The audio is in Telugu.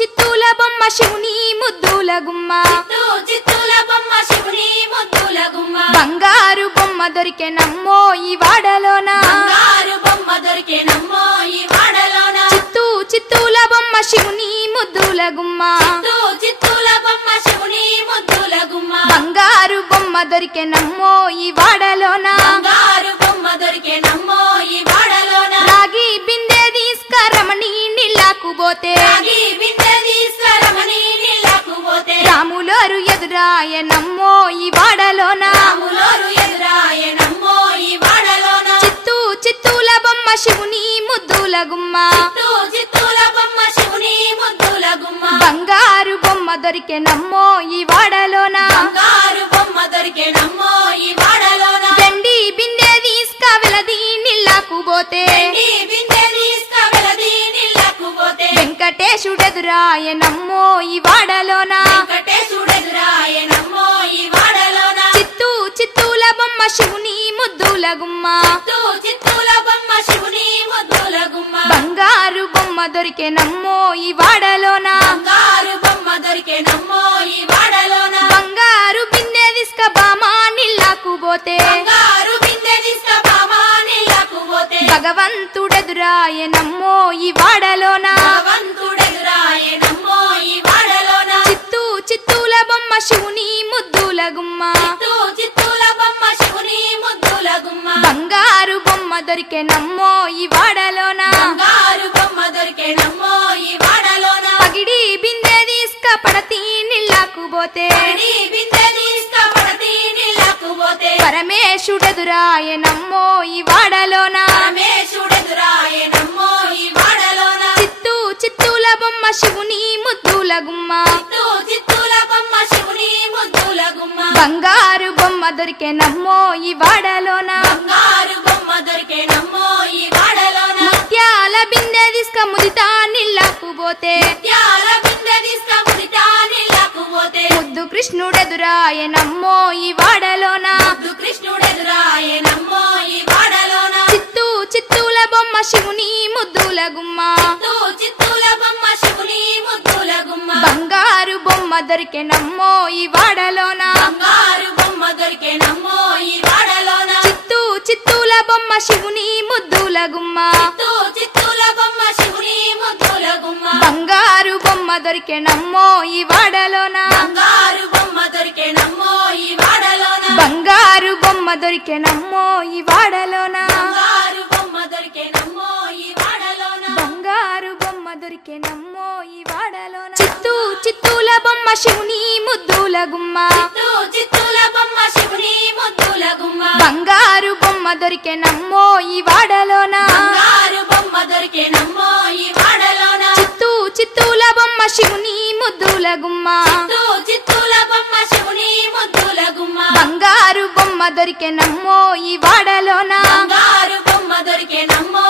చిత్తూల బొమ్మ శివుని ముద్దుల గుమ్మ చిత్తూల బొమ్మ శివుని ముద్దుల గుమ్మ బంగారు బొమ్మ దొరికెనమ్మో ఈ వాడలోన బంగారు బొమ్మ దొరికెనమ్మో ఈ వాడలోన చిత్తూల బొమ్మ శివుని ముద్దుల గుమ్మ చిత్తూల బొమ్మ శివుని ముద్దుల గుమ్మ బంగారు బొమ్మ దొరికెనమ్మో ఈ వాడలోన బంగారు బొమ్మ దొరికెనమ్మో ఈ వాడలోన రాగి బిందె తీసుకరమణి నీళ్ళకు పోతే రాగి బిందె తీసుకరమణి నీళ్ళకు పోతే రాములోరు ఎదురాయనమ్మో ఈ వాడలోన రాములోరు ఎదురాయనమ్మో ఈ వాడలోన చిత్తూల బొమ్మ శివుని ముద్దుల గుమ్మ చిత్తూల బొమ్మ శివుని ముద్దుల గుమ్మ బంగారు బొమ్మ దొరికెనమ్మో ఈ వాడలోన బంగారు బొమ్మ దొరికెనమ్మో ఈ వాడలోన వెండి బిందె తీసుకవెలది నీళ్ళకు పోతే వెండి బిందె తీసుకవెలది నీళ్ళకు పోతే వెంకటేశుడెదురాయనమ్మో ఈ వాడలోన వెంకటేశుడెదురాయనమ్మో ఈ వాడలోన చిత్తూల బొమ్మ శివుని ముద్దుల గుమ్మ చిత్తూల బొమ్మ శివుని ముద్దుల గుమ్మ బంగారు బొమ్మ దొరికెనమ్మో ఈ వాడలోన బంగారు బొమ్మ దొరికెనమ్మో ఈ వాడలోన బంగారు బిందె తీసుక బామా నీళ్ళకు పోతే బంగారు బిందె తీసుకబామా నీళ్ళకు పోతే భగవంతుడెదురాయనమ్మో ఈ వాడలోన భగవంతుడెదురాయనమ్మో ఈ వాడలోన చిత్తూల బొమ్మ శివుని ముద్దుల గుమ్మ చిత్తూల బొమ్మ శివుని ముద్దుల గుమ్మ బంగారు బొమ్మ దొరికెనమ్మో ఈ వాడలోన బంగారు బొమ్మ దొరికెనమ్మో ఈ వాడలోన పగిడి బిందె తీసుక పడతి నీళ్ళకు పోతే పడి బిందె తీసుకపడతి నీళ్ళకు పోతే పరమేశుడెదురాయనమ్మో ఈ వాడలోన పరమేశుడెదురాయనమ్మో ఈ వాడలోన చిత్తూల బొమ్మ శివుని ముద్దుల గుమ్మ చిత్తూల బొమ్మ శివుని ముద్దుల గుమ్మ బంగారు బొమ్మ దొరికెనమ్మో ఈ వాడలోన బంగారు బొమ్మ దొరికెనమ్మో ఈ వాడలోన ముత్యాల బిందె తీసుక ముదితా నీళ్ళకు పోతే ముత్యాల బిందె తీసుకముదితా నీళ్ళకు పోతే ముద్దు కృష్ణుడెదురాయనమ్మో ఈ వాడలోన ముద్దు కృష్ణుడెదురాయనమ్మో ఈ వాడలోన చిత్తూల బొమ్మ శివుని ముద్దుల గుమ్మ చిత్తూల బొమ్మ శివుని ముద్దుల గుమ్మ బంగారు బొమ్మ దొరికెనమ్మో ఈ వాడలోన బంగారు బొమ్మ దొరికెనమ్మో ఈ వాడలోన చిత్తూల బొమ్మ శివుని ముద్దుల గుమ్మ చిత్తూల బొమ్మ శివుని ముద్దుల గుమ్మ బంగారు బొమ్మ దొరికెనమ్మో ఈ వాడలోన బంగారు బొమ్మ దొరికెనమ్మో ఈ వాడలోన బంగారు బొమ్మ దొరికెనమ్మో ఈ వాడలోన బంగారు బొమ్మ దొరికెనమ్మో ఈ వాడలోన బంగారు బొమ్మ దొరికెనమ్మో ఈ వాడలోన చిత్తూల బొమ్మ శివుని ముద్దుల గుమ్మ చిత్తూల బొమ్మ శివుని ముద్దుల గుమ్మ బంగారు బొమ్మ దొరికెనమ్మో ఈ వాడలోన బంగారు బొమ్మ దొరికెనమ్మో ఈ వాడలోన చిత్తూల బొమ్మ శివుని ముద్దుల గుమ్మ చిత్తూల బొమ్మ శివుని ముద్దుల గుమ్మ బంగారు బొమ్మ దొరికెనమ్మో ఈ వాడలోన బంగారు బొమ్మ దొరికెనమ్మో